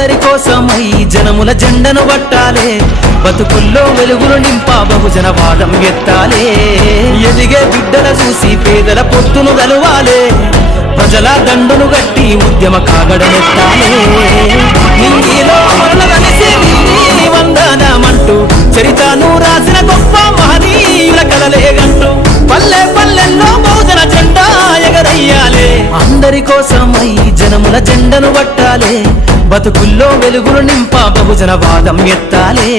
అందరి కోసమై జనముల జెండను పట్టాలే బతుకుల్లో వెలుగులు నింపా బహుజన వాదం ఎత్తాలే ఎదిగే బిడ్డల చూసి పేదల పొత్తును గలవాలే ప్రజల దండును గట్టి ఉద్యమ కాగడమెత్తాలే నింగిలో మరలగలిసి నీ వందనమంటూ చరితను రాసిన గొప్ప మహనీయుల కలలేగంటూ పల్లె పల్లెల్లో బహుజన జెండా ఎగరయ్యాలే అందరి కోసమై జనముల జెండను పట్టాలే బతుకుల్లో వెలుగులు నింపా బహుజన వాదం ఎత్తాలే